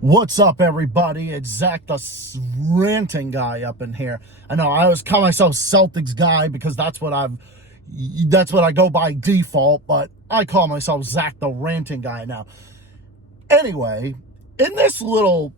What's up, everybody? It's Zach, the ranting guy up in here. I know I always call myself Celtics guy because that's what I go by default, but I call myself Zach, the ranting guy now. Anyway, in this little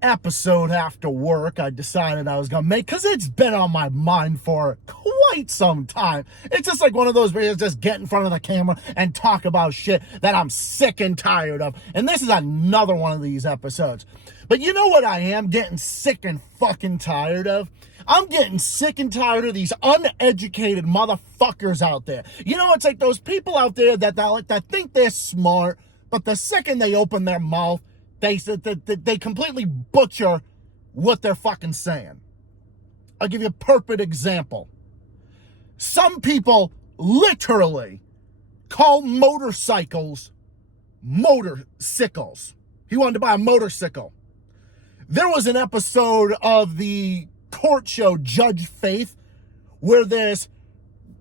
episode after work, I decided I was going to make, because it's been on my mind for quite some time. It's just like one of those videos, just get in front of the camera and talk about shit that I'm sick and tired of. And this is another one of these episodes. But you know what I am getting sick and fucking tired of? I'm getting sick and tired of these uneducated motherfuckers out there. You know, it's like those people out there that think they're smart, but the second they open their mouth, they completely butcher what they're fucking saying. I'll give you a perfect example. Some people literally call motorcycles motorsickles. He wanted to buy a motorcycle. There was an episode of the court show Judge Faith where this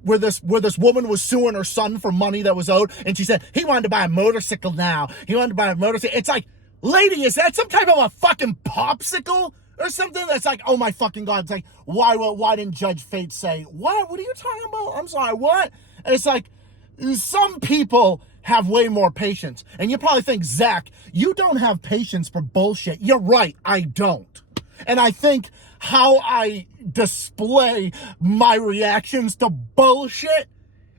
woman was suing her son for money that was owed, and she said he wanted to buy a motorcycle now. He wanted to buy a motorcycle. It's like, lady, is that some type of a fucking popsicle or something? That's like, oh my fucking God. It's like, why didn't Judge Fate say, what are you talking about? I'm sorry, what? And it's like, some people have way more patience. And you probably think, Zach, you don't have patience for bullshit. You're right, I don't. And I think how I display my reactions to bullshit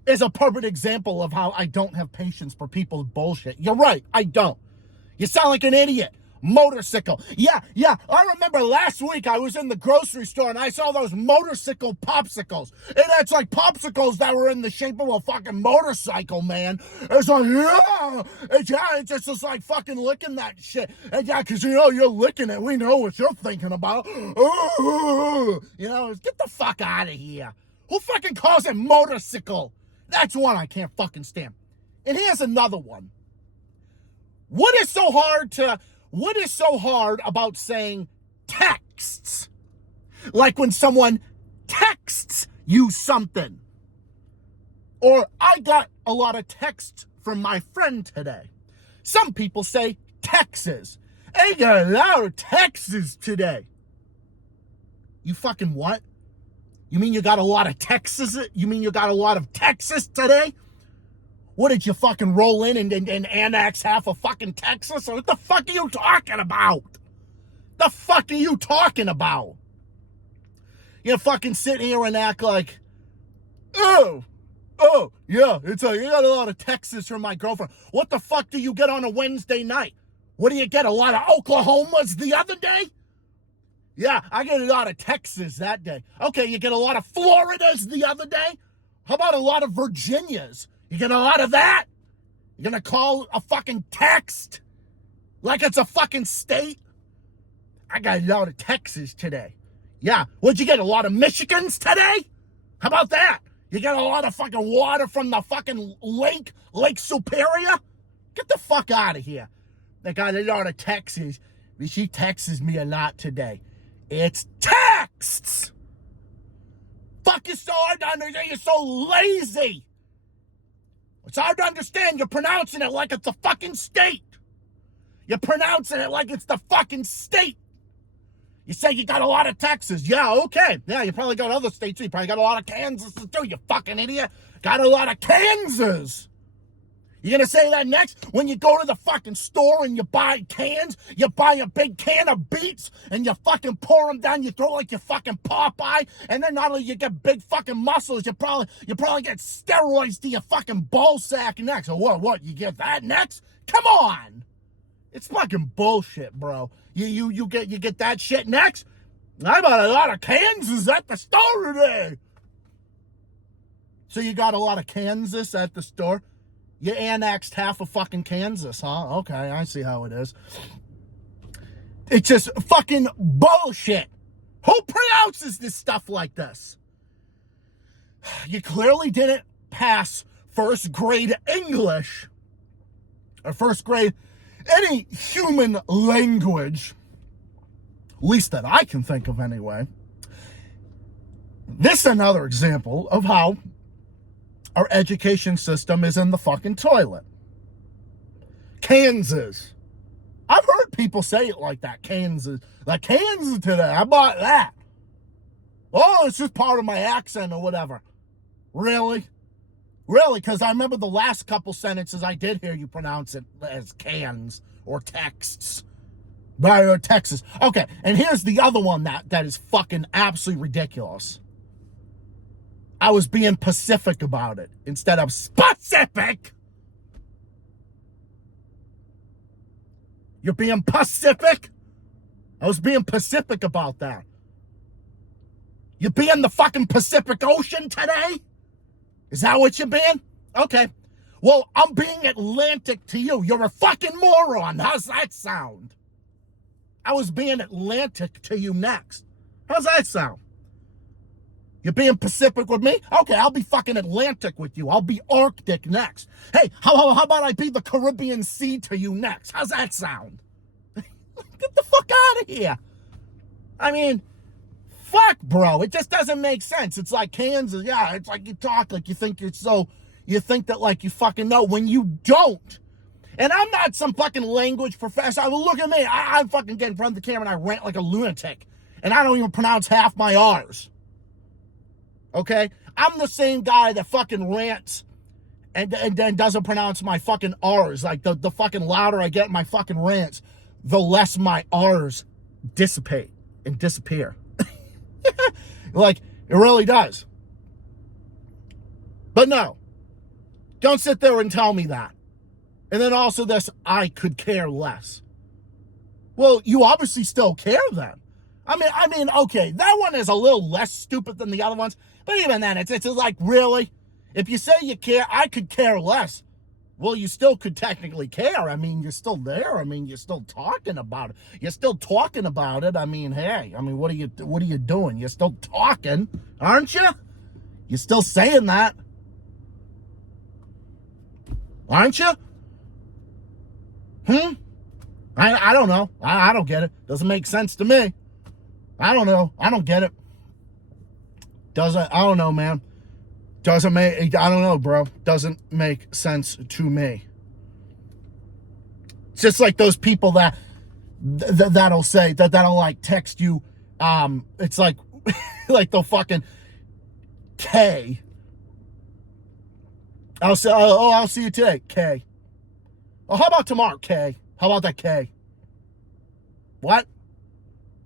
is a perfect example of how I don't have patience for people's bullshit. You're right, I don't. You sound like an idiot. Motorcycle. Yeah. I remember last week I was in the grocery store and I saw those motorcycle popsicles. And it's like popsicles that were in the shape of a fucking motorcycle, man. It's like, it's just like fucking licking that shit. And yeah, because, you're licking it. We know what you're thinking about. Get the fuck out of here. Who fucking calls it motorcycle? That's one I can't fucking stand. And here's another one. What is so hard about saying texts? Like when someone texts you something. Or I got a lot of texts from my friend today. Some people say TEXES. I got a lot of TEXES today. You fucking what? You mean you got a lot of TEXES? You mean you got a lot of Texas today? What, did you fucking roll in and annex half of fucking Texas? Or what the fuck are you talking about? The fuck are you talking about? You fucking sit here and act like, oh, yeah, it's like, you got a lot of Texas from my girlfriend. What the fuck do you get on a Wednesday night? What do you get, a lot of Oklahomas the other day? Yeah, I get a lot of Texas that day. Okay, you get a lot of Floridas the other day? How about a lot of Virginias? You get a lot of that? You're gonna call a fucking text like it's a fucking state? I got a lot of Texas today. Yeah, what'd you get, a lot of Michigans today? How about that? You got a lot of fucking water from the fucking Lake Superior? Get the fuck out of here. I got a lot of Texas. She texts me a lot today. It's texts! Fuck, you're so hard to understand. You're so lazy. It's hard to understand. You're pronouncing it like it's the fucking state. You're pronouncing it like it's the fucking state. You say you got a lot of Texas. Yeah, okay. Yeah, you probably got other states too. You probably got a lot of Kansas too, you fucking idiot. Got a lot of Kansas. You gonna say that next? When you go to the fucking store and you buy cans, you buy a big can of beets and you fucking pour them down your throat like you fucking Popeye, and then not only you get big fucking muscles, you probably get steroids to your fucking ball sack next. Or what? You get that next? Come on! It's fucking bullshit, bro. You get that shit next? I bought a lot of Kansas at the store today. So you got a lot of Kansas at the store? You annexed half of fucking Kansas, huh? Okay, I see how it is. It's just fucking bullshit. Who pronounces this stuff like this? You clearly didn't pass first grade English or first grade any human language, least that I can think of anyway. This is another example of how our education system is in the fucking toilet. Kansas. I've heard people say it like that. Kansas today. I bought that. Oh, it's just part of my accent or whatever. Really? Really? Because I remember the last couple sentences I did hear you pronounce it as cans or texts. Or Texas. Okay, and here's the other one that is fucking absolutely ridiculous. I was being Pacific about it instead of specific. You're being Pacific? I was being Pacific about that. You being the fucking Pacific Ocean today? Is that what you're being? Okay. Well, I'm being Atlantic to you. You're a fucking moron. How's that sound? I was being Atlantic to you next. How's that sound? You're being Pacific with me? Okay, I'll be fucking Atlantic with you. I'll be Arctic next. Hey, how about I be the Caribbean Sea to you next? How's that sound? Get the fuck out of here. I mean, fuck, bro. It just doesn't make sense. It's like Kansas. Yeah, it's like you talk like you think that like you fucking know when you don't. And I'm not some fucking language professor. I mean, look at me. I fucking get in front of the camera and I rant like a lunatic. And I don't even pronounce half my R's. Okay? I'm the same guy that fucking rants and then doesn't pronounce my fucking R's. Like, the fucking louder I get in my fucking rants, the less my R's dissipate and disappear. Like, it really does. But no. Don't sit there and tell me that. And then also this, I could care less. Well, you obviously still care then. I mean, okay, that one is a little less stupid than the other ones. But even then, it's like, really? If you say you care, I could care less. Well, you still could technically care. I mean, you're still there. I mean, you're still talking about it. You're still talking about it. I mean, hey, I mean, what are you doing? You're still talking, aren't you? You're still saying that, aren't you? I don't know. I don't get it. Doesn't make sense to me. I don't know. I don't get it. I don't know, man. I don't know, bro. Doesn't make sense to me. It's just like those people that'll say, that'll like text you, it's like, like the fucking K. I'll say, I'll see you today, K. Oh, how about tomorrow, K? How about that K? What?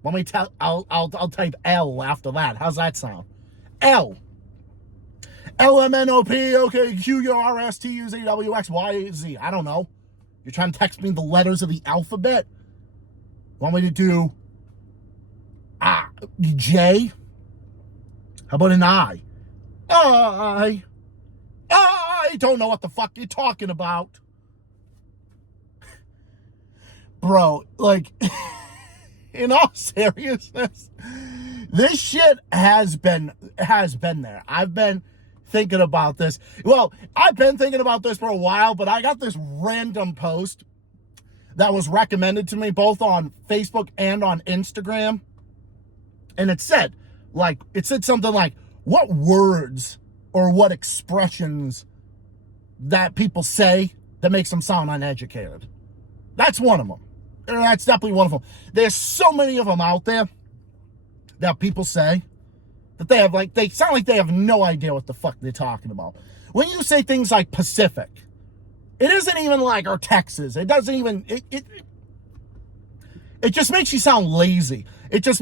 Let me tell, I'll type L after that. How's that sound? L. LMNOP, okay, QURSTUZWXYZ. I don't know. You're trying to text me the letters of the alphabet? Want me to do J? How about an I? I don't know what the fuck you're talking about. Bro, like, in all seriousness, this shit has been there. I've been thinking about this. Well, I've been thinking about this for a while, but I got this random post that was recommended to me both on Facebook and on Instagram. And it said something like, what words or what expressions that people say that makes them sound uneducated. That's one of them. That's definitely one of them. There's so many of them out there that people say that they sound like they have no idea what the fuck they're talking about. When you say things like Pacific, it isn't even like, or Texas. It doesn't even, it just makes you sound lazy. It's just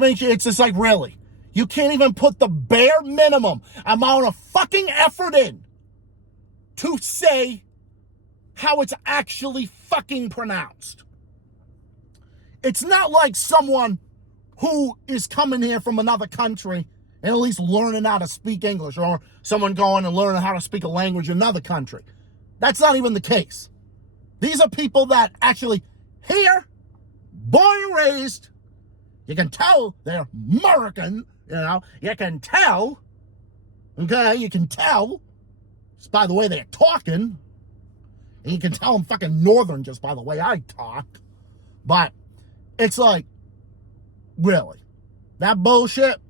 like, really? You can't even put the bare minimum amount of fucking effort in to say how it's actually fucking pronounced. It's not like someone who is coming here from another country and at least learning how to speak English, or someone going and learning how to speak a language in another country. That's not even the case. These are people that actually here, born and raised, you can tell they're American, you know, you can tell, okay, you can tell just by the way they're talking, and you can tell I'm fucking northern just by the way I talk. But it's like, really, that bullshit,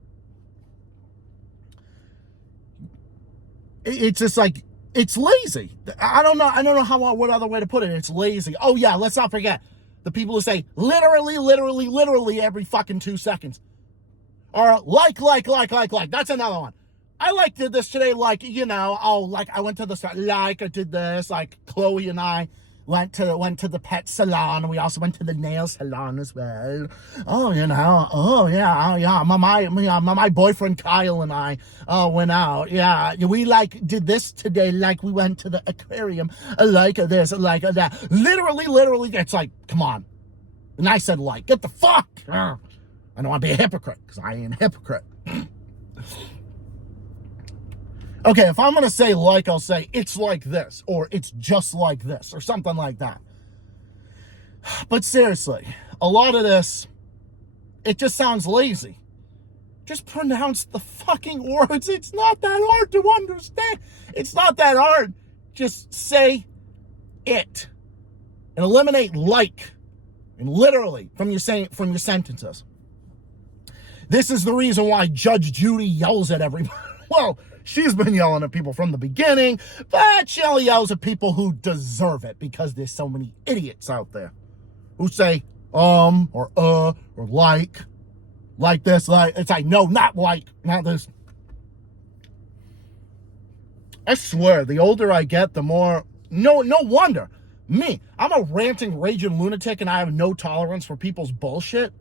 it's just like, it's lazy. I don't know what other way to put it. It's lazy. Oh yeah, let's not forget The people who say literally every fucking 2 seconds. Or like. That's another one. I did this today, I went to the store, I did this, like Chloe and I went to the pet salon, and we also went to the nail salon as well. My boyfriend Kyle and I went out. Yeah, we did this today, we went to the aquarium, like this, like that. Literally, it's like, come on. And I said, get the fuck. I don't want to be a hypocrite, because I ain't a hypocrite. Okay, if I'm going to say I'll say it's like this, or it's just like this, or something like that. But seriously, a lot of this, it just sounds lazy. Just pronounce the fucking words. It's not that hard to understand. It's not that hard. Just say it. And eliminate and literally from your sentences. This is the reason why Judge Judy yells at everybody. Well, she's been yelling at people from the beginning, but she only yells at people who deserve it, because there's so many idiots out there who say, or like this, it's like, no, not this. I swear, the older I get, the more, no wonder. Me, I'm a ranting, raging lunatic, and I have no tolerance for people's bullshit.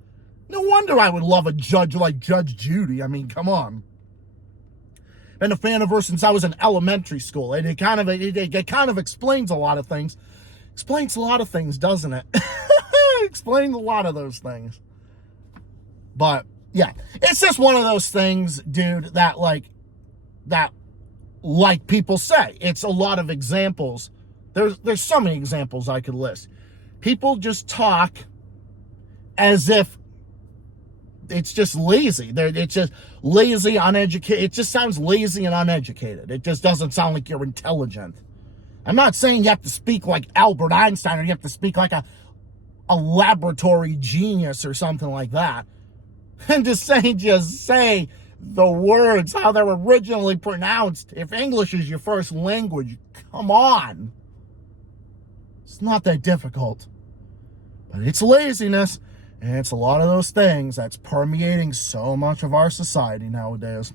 No wonder I would love a judge like Judge Judy. I mean, come on. Been a fan of her since I was in elementary school, and it kind of explains a lot of things. Explains a lot of things, doesn't it? Explains a lot of those things. But yeah, it's just one of those things, dude, that people say. It's a lot of examples. There's so many examples I could list. People just talk as if it's just lazy. It's just lazy, uneducated. It just sounds lazy and uneducated. It just doesn't sound like you're intelligent. I'm not saying you have to speak like Albert Einstein, or you have to speak like a laboratory genius or something like that. And just say the words how they're originally pronounced. If English is your first language, come on. It's not that difficult. But it's laziness. And it's a lot of those things that's permeating so much of our society nowadays.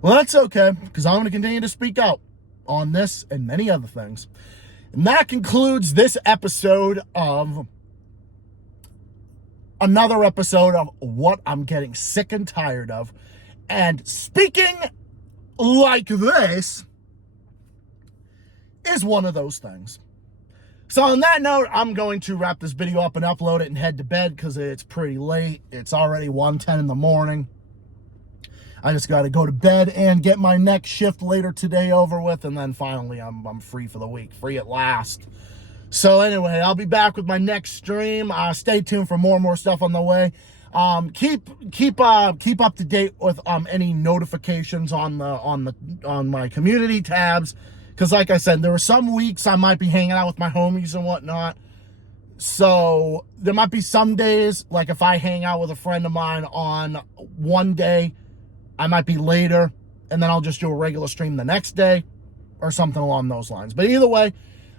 Well, that's okay, because I'm going to continue to speak out on this and many other things. And that concludes this episode of another episode of what I'm getting sick and tired of. And speaking like this is one of those things. So on that note, I'm going to wrap this video up and upload it and head to bed, because it's pretty late. It's already 1:10 in the morning. I just got to go to bed and get my next shift later today over with, and then finally I'm free for the week, free at last. So anyway, I'll be back with my next stream. Stay tuned for more stuff on the way. Keep up to date with any notifications on my community tabs. Because like I said, there are some weeks I might be hanging out with my homies and whatnot. So there might be some days, like if I hang out with a friend of mine on one day, I might be later, and then I'll just do a regular stream the next day or something along those lines. But either way,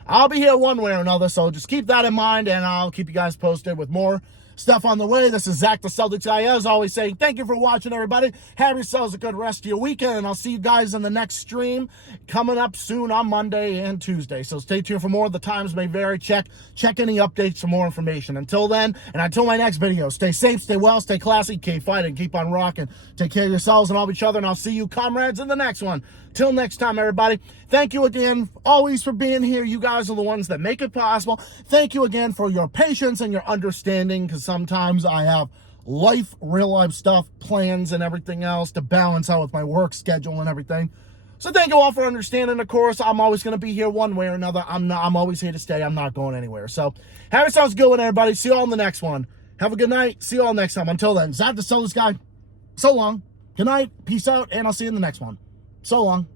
I'll be here one way or another, so just keep that in mind, and I'll keep you guys posted with more stuff on the way. This is Zach the Celtics guy, as always, saying thank you for watching, everybody. Have yourselves a good rest of your weekend, and I'll see you guys in the next stream coming up soon on Monday and Tuesday. So stay tuned for more. The times may vary. Check any updates for more information. Until then, and until my next video, stay safe, stay well, stay classy, keep fighting, keep on rocking. Take care of yourselves and all of each other, and I'll see you, comrades, in the next one. Till next time, everybody, thank you again always for being here. You guys are the ones that make it possible. Thank you again for your patience and your understanding, because sometimes I have real life stuff, plans and everything else to balance out with my work schedule and everything. So thank you all for understanding. Of course, I'm always going to be here one way or another. I'm always here to stay. I'm not going anywhere. So have yourselves a good one, everybody. See you all in the next one. Have a good night. See you all next time. Until then, Zach the Celtics guy. So long. Good night. Peace out. And I'll see you in the next one. So long.